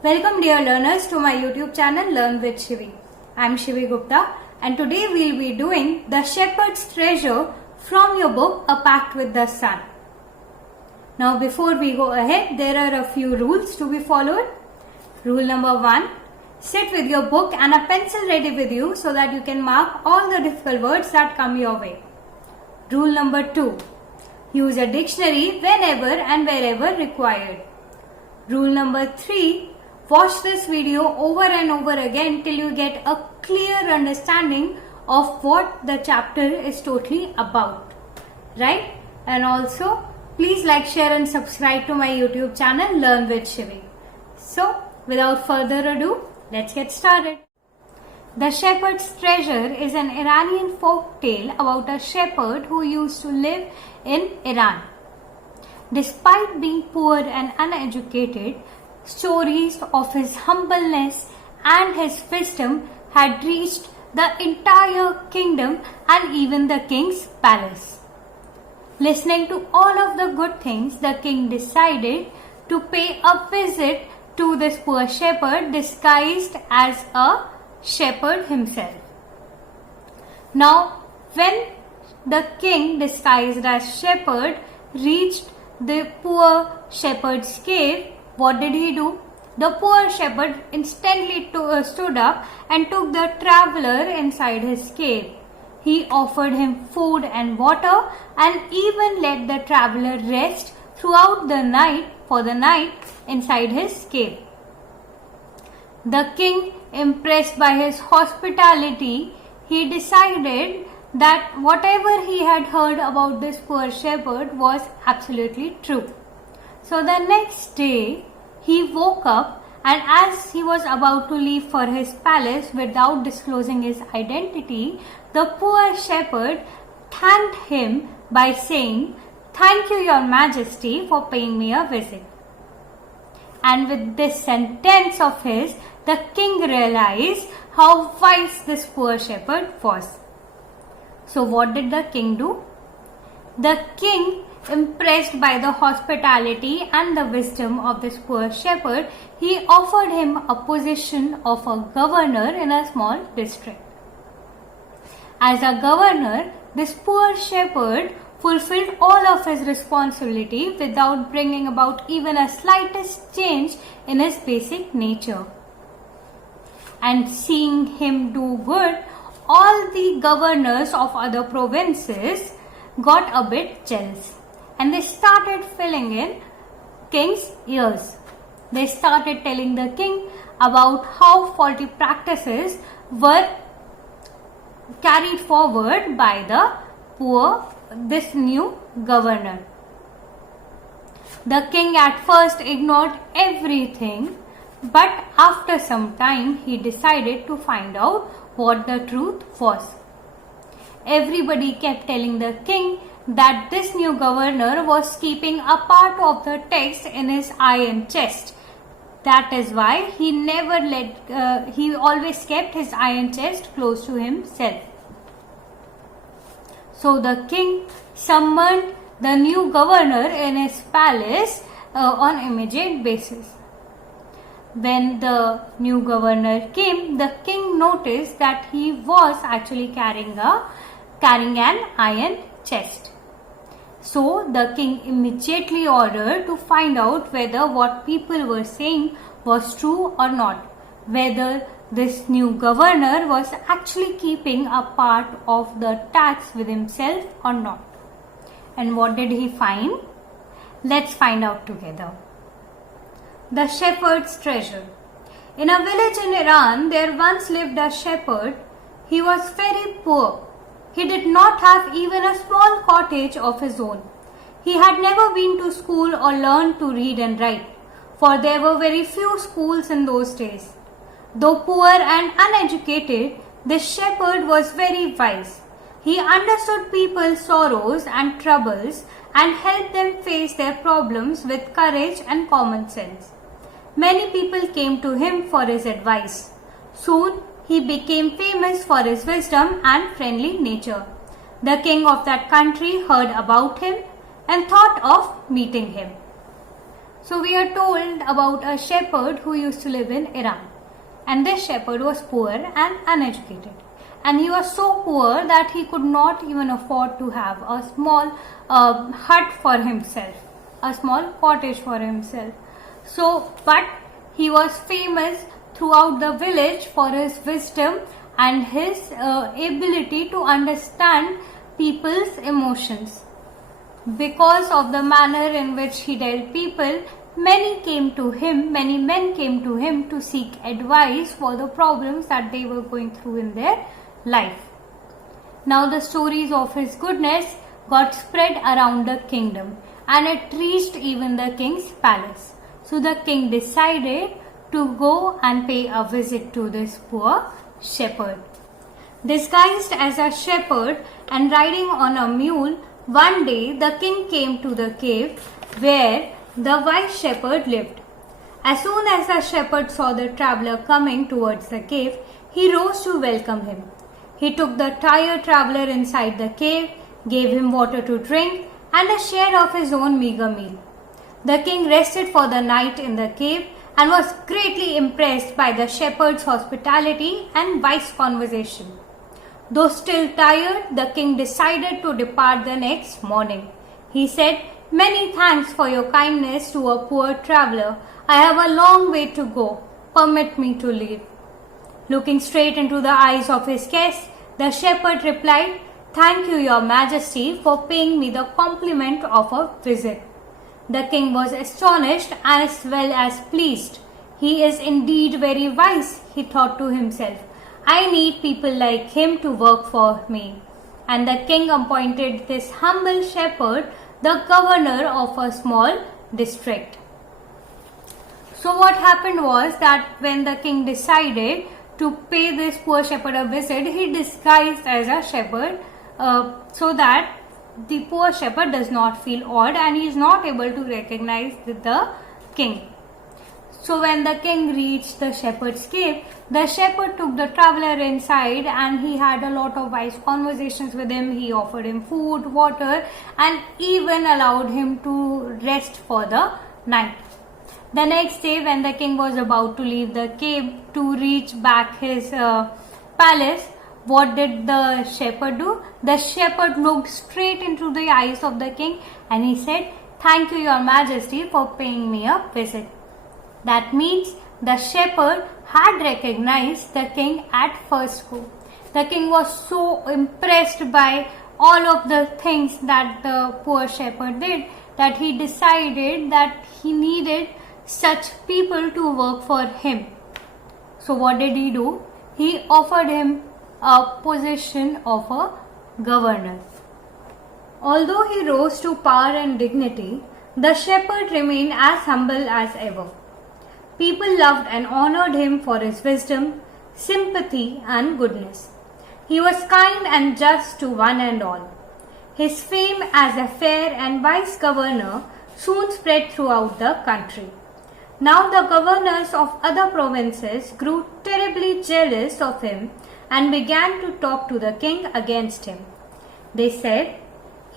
Welcome dear learners to my YouTube channel Learn with Shivi. I am Shivi Gupta and today we will be doing The Shepherd's Treasure from your book A Pact with the Sun. Now before we go ahead, there are a few rules to be followed. Rule number 1. Sit with your book and a pencil ready with you so that you can mark all the difficult words that come your way. Rule number 2. Use a dictionary whenever and wherever required. Rule number 3. Watch this video over and over again till you get a clear understanding of what the chapter is totally about. Right? And also, please like, share and subscribe to my YouTube channel Learn with Shivi. So, without further ado, let's get started. The Shepherd's Treasure is an Iranian folk tale about a shepherd who used to live in Iran. Despite being poor and uneducated, stories of his humbleness and his wisdom had reached the entire kingdom and even the king's palace. Listening to all of the good things, the king decided to pay a visit to this poor shepherd disguised as a shepherd himself. Now, when the king disguised as shepherd reached the poor shepherd's cave, what did he do? The poor shepherd instantly stood up and took the traveler inside his cave. He offered him food and water and even let the traveler rest throughout the night inside his cave. The king, impressed by his hospitality, he decided that whatever he had heard about this poor shepherd was absolutely true. So the next day, he woke up and as he was about to leave for his palace without disclosing his identity, the poor shepherd thanked him by saying, "Thank you, Your Majesty, for paying me a visit." And with this sentence of his, the king realized how wise this poor shepherd was. So what did the king do? The king, impressed by the hospitality and the wisdom of this poor shepherd, he offered him a position of a governor in a small district. As a governor, this poor shepherd fulfilled all of his responsibility without bringing about even a slightest change in his basic nature. And seeing him do good, all the governors of other provinces got a bit jealous and they started filling in king's ears. They started telling the king about how faulty practices were carried forward by this new governor. The king at first ignored everything, but after some time he decided to find out what the truth was. Everybody kept telling the king that this new governor was keeping a part of the text in his iron chest. That is why he always kept his iron chest close to himself. So the king summoned the new governor in his palace on immediate basis. When the new governor came, the king noticed that he was actually carrying an iron chest. So the king immediately ordered to find out whether what people were saying was true or not, whether this new governor was actually keeping a part of the tax with himself or not. And what did he find? Let's find out together. The Shepherd's Treasure. In a village in Iran, there once lived a shepherd. He was very poor. He did not have even a small cottage of his own. He had never been to school or learned to read and write, for there were very few schools in those days. Though poor and uneducated, this shepherd was very wise. He understood people's sorrows and troubles and helped them face their problems with courage and common sense. Many people came to him for his advice. Soon, he became famous for his wisdom and friendly nature. The king of that country heard about him and thought of meeting him. So we are told about a shepherd who used to live in Iran. And this shepherd was poor and uneducated. And he was so poor that he could not even afford to have a small hut for himself, a small cottage for himself. So, but he was famous throughout the village for his wisdom and his ability to understand people's emotions. Because of the manner in which he dealt people, many men came to him to seek advice for the problems that they were going through in their life. Now the stories of his goodness got spread around the kingdom and it reached even the king's palace. So the king decided to go and pay a visit to this poor shepherd. Disguised as a shepherd and riding on a mule, one day the king came to the cave where the wise shepherd lived. As soon as the shepherd saw the traveler coming towards the cave, he rose to welcome him. He took the tired traveler inside the cave, gave him water to drink and a share of his own meager meal. The king rested for the night in the cave and was greatly impressed by the shepherd's hospitality and wise conversation. Though still tired, the king decided to depart the next morning. He said, "Many thanks for your kindness to a poor traveler. I have a long way to go. Permit me to leave." Looking straight into the eyes of his guest, the shepherd replied, "Thank you, your majesty, for paying me the compliment of a visit." The king was astonished as well as pleased. He is indeed very wise, he thought to himself. I need people like him to work for me. And the king appointed this humble shepherd the governor of a small district. So what happened was that when the king decided to pay this poor shepherd a visit, he disguised as a shepherd so that the poor shepherd does not feel odd and he is not able to recognize the king. So when the king reached the shepherd's cave, the shepherd took the traveler inside and he had a lot of wise conversations with him. He offered him food, water and even allowed him to rest for the night. The next day when the king was about to leave the cave to reach back his palace, what did the shepherd do? The shepherd looked straight into the eyes of the king and he said, "Thank you, your majesty, for paying me a visit." That means the shepherd had recognized the king at first go. The king was so impressed by all of the things that the poor shepherd did that he decided that he needed such people to work for him. So what did he do? He offered him a position of a governor. Although he rose to power and dignity, the shepherd remained as humble as ever. People loved and honored him for his wisdom, sympathy and goodness. He was kind and just to one and all. His fame as a fair and wise governor soon spread throughout the country. Now the governors of other provinces grew terribly jealous of him and began to talk to the king against him. They said,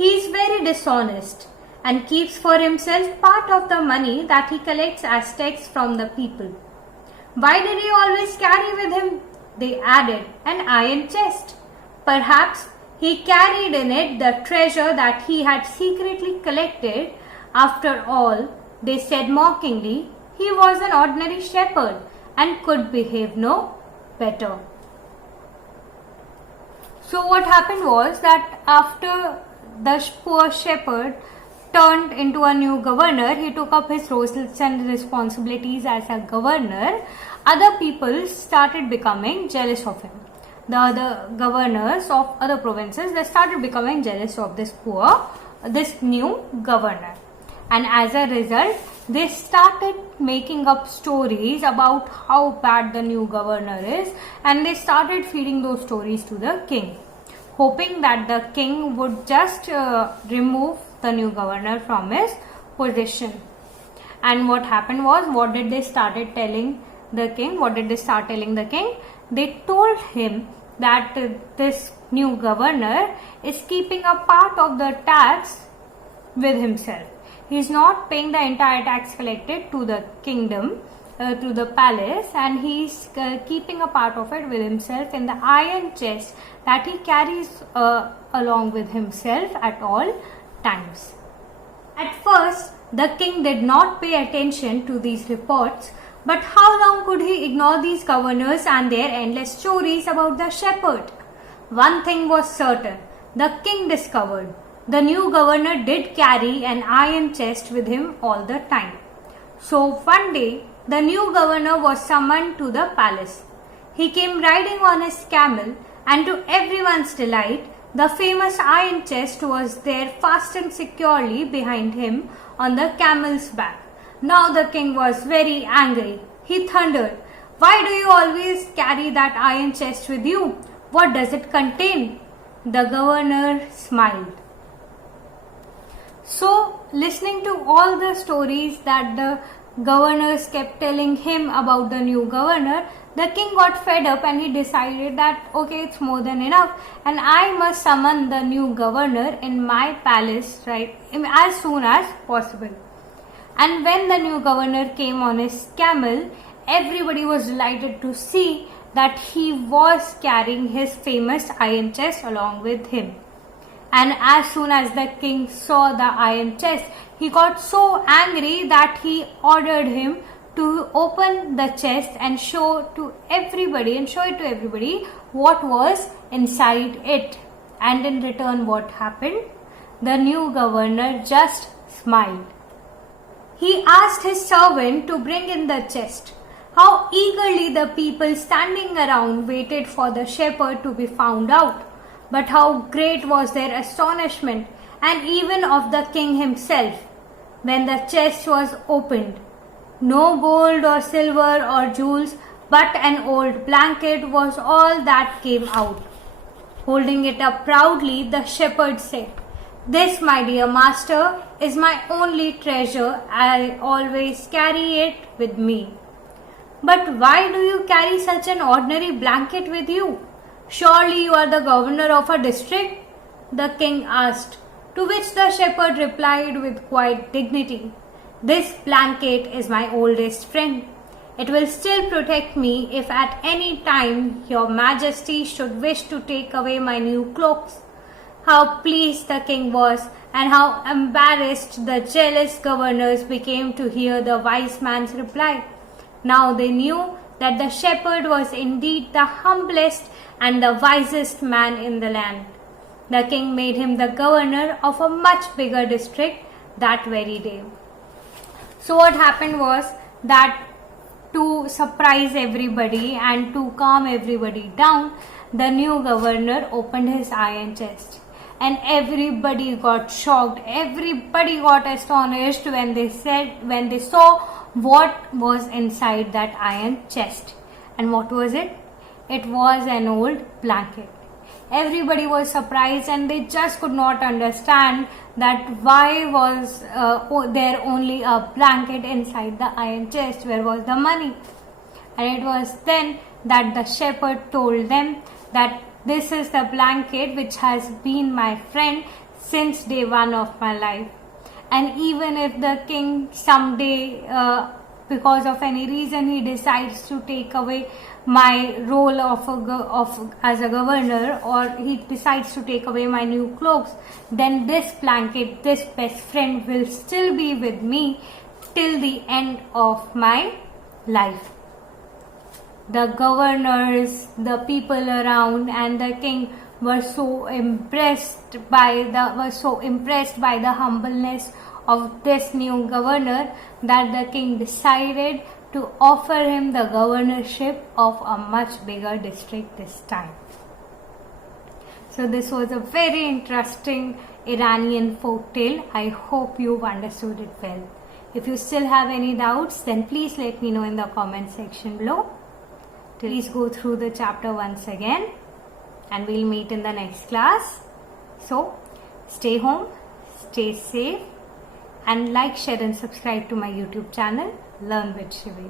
"He is very dishonest and keeps for himself part of the money that he collects as tax from the people. Why did he always carry with him," they added, "an iron chest? Perhaps he carried in it the treasure that he had secretly collected. After all," they said mockingly, "he was an ordinary shepherd and could behave no better." So what happened was that after the poor shepherd turned into a new governor, he took up his roles and responsibilities as a governor. Other people started becoming jealous of him. The other governors of other provinces, they started becoming jealous of this new governor. And as a result, they started making up stories about how bad the new governor is, and they started feeding those stories to the king, hoping that the king would just remove the new governor from his position. And what happened was, what did they start telling the king? They told him that this new governor is keeping a part of the tax with himself. he is not paying the entire tax collected to the kingdom, to the palace, and he is keeping a part of it with himself in the iron chest that he carries along with himself at all times. At first, the king did not pay attention to these reports, but how long could he ignore these governors and their endless stories about the shepherd? One thing was certain, the king discovered the new governor did carry an iron chest with him all the time. So one day, the new governor was summoned to the palace. He came riding on his camel, and to everyone's delight, the famous iron chest was there fastened securely behind him on the camel's back. Now the king was very angry. He thundered, "Why do you always carry that iron chest with you? What does it contain?" The governor smiled. So, listening to all the stories that the governors kept telling him about the new governor, the king got fed up and he decided that okay, it's more than enough and I must summon the new governor in my palace right as soon as possible. And when the new governor came on his camel, everybody was delighted to see that he was carrying his famous iron chest along with him. And as soon as the king saw the iron chest, he got so angry that he ordered him to open the chest and show it to everybody what was inside it. And in return, what happened? The new governor just smiled. He asked his servant to bring in the chest. How eagerly the people standing around waited for the shepherd to be found out. But how great was their astonishment, and even of the king himself, when the chest was opened. No gold or silver or jewels, but an old blanket was all that came out. Holding it up proudly, the shepherd said, "This, my dear master, is my only treasure. I always carry it with me." "But why do you carry such an ordinary blanket with you? Surely you are the governor of a district?" the king asked, to which the shepherd replied with quiet dignity, "This blanket is my oldest friend. It will still protect me if at any time your majesty should wish to take away my new cloaks." How pleased the king was, and how embarrassed the jealous governors became to hear the wise man's reply. Now they knew that the shepherd was indeed the humblest and the wisest man in the land. The king made him the governor of a much bigger district that very day. So what happened was that to surprise everybody and to calm everybody down, the new governor opened his iron chest. And everybody got shocked, everybody got astonished when they saw what was inside that iron chest. And what was it? It was an old blanket. Everybody was surprised and they just could not understand that why was there only a blanket inside the iron chest, where was the money? And it was then that the shepherd told them that this is the blanket which has been my friend since day one of my life. And even if the king someday, because of any reason, he decides to take away my role as a governor, or he decides to take away my new cloaks, then this blanket, this best friend, will still be with me till the end of my life. The governors, the people around, and the king were so impressed by the humbleness of this new governor that the king decided to offer him the governorship of a much bigger district this time. So this was a very interesting Iranian folktale. I hope you've understood it well. If you still have any doubts, then please let me know in the comment section below. Please go through the chapter once again, and we'll meet in the next class. So stay home, stay safe, and like, share and subscribe to my YouTube channel, Learn with Shivi.